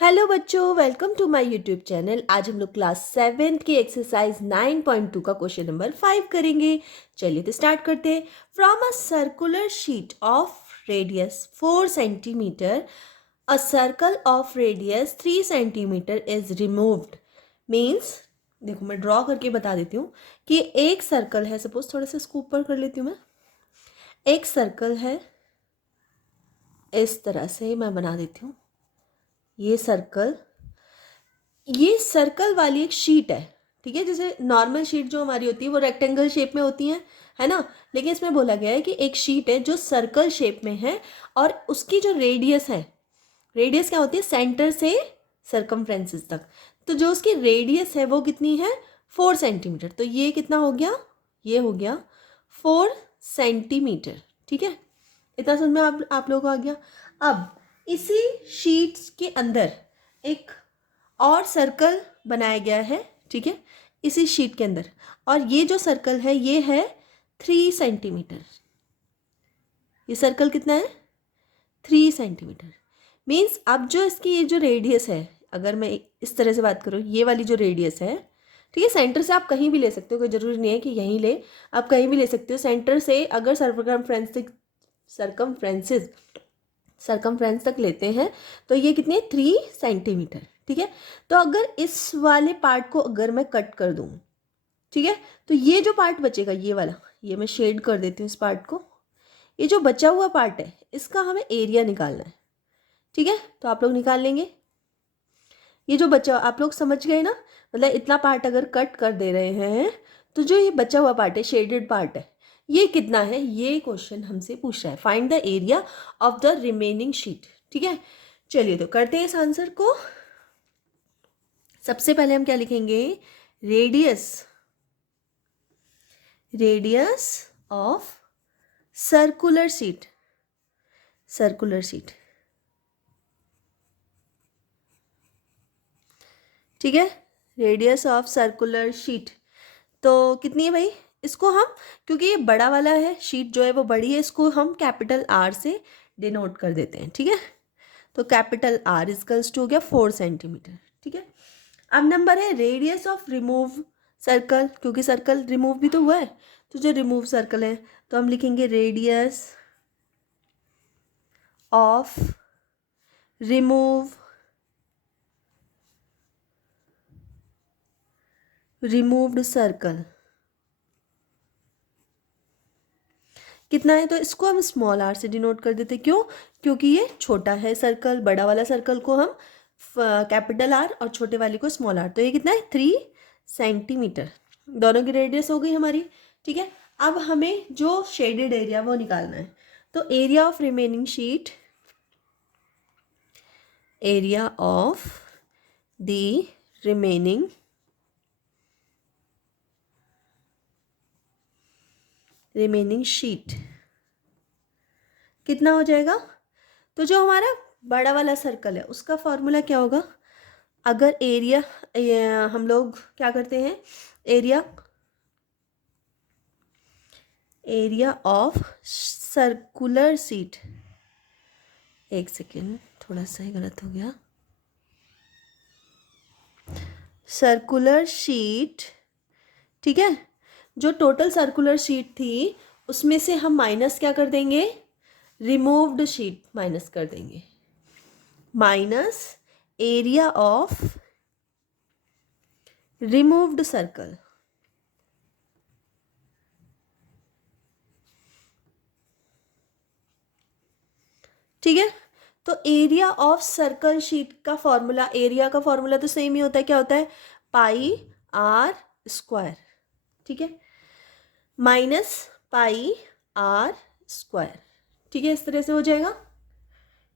Hello बच्चों, welcome to my YouTube channel. आज हम लोग क्लास 7th की एक्सरसाइज 9.2 का क्वेश्चन नंबर 5 करेंगे। चलिए तो स्टार्ट करते हैं। From a circular sheet of radius 4 centimetre a circle of radius 3 centimetre is removed. Means देखो, मैं ड्रॉ करके बता देती हूँ कि एक सर्कल है। सपोज थोड़ा सा इसको ऊपर कर लेती हूँ मैं। एक सर्कल है, इस तरह से मैं बना देती हूँ। ये सर्कल वाली एक शीट है, ठीक है। जैसे नॉर्मल शीट जो हमारी होती है वो रेक्टेंगल शेप में होती है ना। लेकिन इसमें बोला गया है कि एक शीट है जो सर्कल शेप में है और उसकी जो रेडियस है, रेडियस क्या होती है, सेंटर से सरकमफ्रेंसेस तक। तो जो उसकी रेडियस है वो कितनी है, 4 सेंटीमीटर। तो ये कितना हो गया, ये हो गया 4 सेंटीमीटर, ठीक है। इतना समझ में आप लोगों को आ गया। अब इसी शीट्स के अंदर एक और सर्कल बनाया गया है, ठीक है, इसी शीट के अंदर। और ये जो सर्कल है ये है 3 सेंटीमीटर। ये सर्कल कितना है, 3 सेंटीमीटर। मीन्स अब जो इसकी ये जो रेडियस है, अगर मैं इस तरह से बात करूँ, ये वाली जो रेडियस है, ठीक है, सेंटर से आप कहीं भी ले सकते हो, कोई ज़रूरी नहीं है कि यहीं ले, आप कहीं भी ले सकते हो। सेंटर से अगर सरकमफ्रेंस तक लेते हैं तो ये कितने, 3 सेंटीमीटर, ठीक है। तो अगर इस वाले पार्ट को अगर मैं कट कर दूँ, ठीक है, तो ये जो पार्ट बचेगा, ये वाला, ये मैं शेड कर देती हूँ इस पार्ट को। ये जो बचा हुआ पार्ट है इसका हमें एरिया निकालना है, ठीक है। तो आप लोग निकाल लेंगे। ये जो बचा, आप लोग समझ गए ना, मतलब इतना पार्ट अगर कट कर दे रहे हैं तो जो ये बचा हुआ पार्ट है, शेडेड पार्ट है, ये कितना है, ये क्वेश्चन हमसे पूछ रहा है। Find the area of the remaining sheet, ठीक है। चलिए तो करते हैं इस आंसर को। सबसे पहले हम क्या लिखेंगे, रेडियस ऑफ सर्कुलर शीट, ठीक है। रेडियस ऑफ सर्कुलर शीट तो कितनी है भाई, इसको हम, क्योंकि ये बड़ा वाला है, शीट जो है वो बड़ी है, इसको हम कैपिटल आर से डिनोट कर देते हैं, ठीक है। तो कैपिटल आर इजकल्स टू हो गया 4 सेंटीमीटर, ठीक है। अब नंबर है रेडियस ऑफ रिमूव सर्कल, क्योंकि सर्कल रिमूव भी तो हुआ है, तो जो रिमूव सर्कल है तो हम लिखेंगे रेडियस ऑफ रिमूव्ड सर्कल कितना है। तो इसको हम स्मॉल आर से डिनोट कर देते, क्यों, क्योंकि ये छोटा है सर्कल। बड़ा वाला सर्कल को हम कैपिटल आर और छोटे वाले को स्मॉल आर। तो ये कितना है, 3 सेंटीमीटर। दोनों की रेडियस हो गई हमारी, ठीक है। अब हमें जो शेडेड एरिया वो निकालना है। तो area of remaining sheet, area of the remaining sheet कितना हो जाएगा। तो जो हमारा बड़ा वाला सर्कल है उसका फॉर्मूला क्या होगा, अगर एरिया, हम लोग क्या करते हैं, एरिया ऑफ सर्कुलर शीट, एक सेकेंड, थोड़ा सा ही गलत हो गया, सर्कुलर शीट, ठीक है। जो टोटल सर्कुलर शीट थी उसमें से हम माइनस क्या कर देंगे, रिमूव्ड शीट माइनस कर देंगे, minus area of removed circle, ठीक है। तो एरिया ऑफ सर्कल शीट का फॉर्मूला, एरिया का फॉर्मूला तो सेम ही होता है, क्या होता है, पाई आर स्क्वायर, ठीक है, माइनस पाई आर स्क्वायर, ठीक है। इस तरह से हो जाएगा।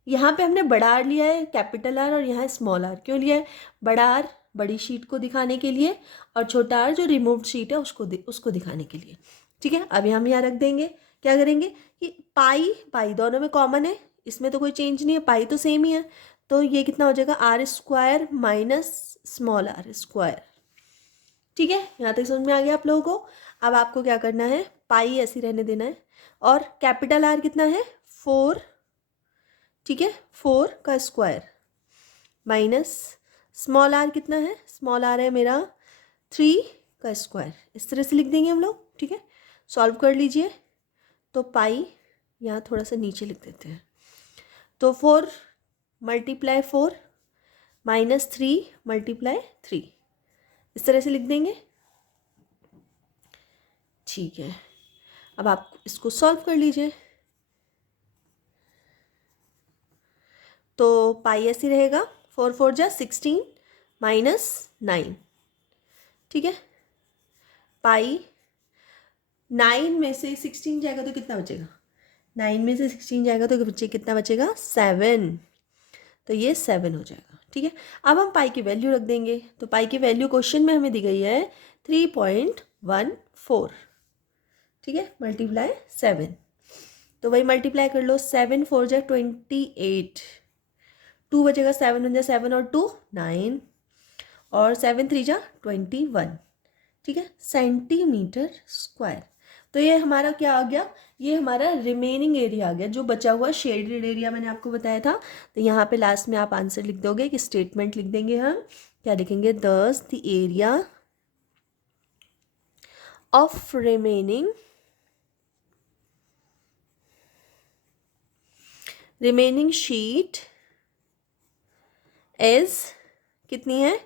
यहाँ पे हमने बड़ा आर लिया है, कैपिटल आर, और यहाँ स्मॉल आर क्यों लिया है, बड़ा आर बड़ी शीट को दिखाने के लिए और छोटा आर जो रिमूव्ड शीट है उसको दिखाने के लिए, ठीक है। अभी हम यहाँ रख देंगे, क्या करेंगे कि पाई पाई दोनों में कॉमन है, इसमें तो कोई चेंज नहीं है, पाई तो सेम ही है। तो ये कितना हो जाएगा, R square minus small r square, ठीक है। यहाँ तक समझ में आ गया आप लोगों को। अब आपको क्या करना है, पाई ऐसे रहने देना है, और कैपिटल आर कितना है, 4, ठीक है, 4 का स्क्वायर, माइनस स्मॉल आर कितना है, स्मॉल आर है मेरा 3 का स्क्वायर, इस तरह से लिख देंगे हम लोग, ठीक है। सॉल्व कर लीजिए, तो पाई यहाँ थोड़ा सा नीचे लिख देते हैं, तो 4 मल्टीप्लाई 4 माइनस 3 मल्टीप्लाई 3, इस तरह से लिख देंगे, ठीक है। अब आप इसको सॉल्व कर लीजिए, तो पाई ऐसे रहेगा 4 4 जा 16 माइनस 9, ठीक है। पाई 9 में से 16 जाएगा तो कितना बचेगा, 9 में से 16 जाएगा तो कितना बचेगा 7, तो ये 7 हो जाएगा, ठीक है। अब हम पाई की वैल्यू रख देंगे, तो पाई की वैल्यू क्वेश्चन में हमें दी गई है 3.14, ठीक है, मल्टीप्लाई 7, तो वही मल्टीप्लाई कर लो, 7 4 जा 28, 2 बचेगा, 7 1 जा 7 और 2 9, और 7 3 जा 21, ठीक है, सेंटीमीटर स्क्वायर। तो ये हमारा क्या आ गया, ये हमारा रिमेनिंग एरिया आ गया, जो बचा हुआ शेडेड एरिया मैंने आपको बताया था। तो यहाँ पे लास्ट में आप आंसर लिख दोगे, कि स्टेटमेंट लिख देंगे हम, क्या लिखेंगे, दस the area of remaining sheet is कितनी है,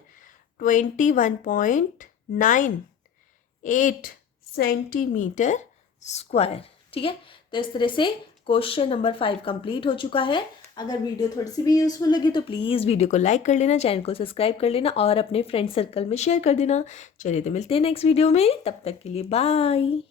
21.98 सेंटीमीटर स्क्वायर, ठीक है। तो इस तरह से क्वेश्चन नंबर 5 कंप्लीट हो चुका है। अगर वीडियो थोड़ी सी भी यूज़फुल लगी तो प्लीज़ वीडियो को लाइक कर लेना, चैनल को सब्सक्राइब कर लेना और अपने फ्रेंड सर्कल में शेयर कर देना। चलिए तो मिलते हैं नेक्स्ट वीडियो में, तब तक के लिए बाय।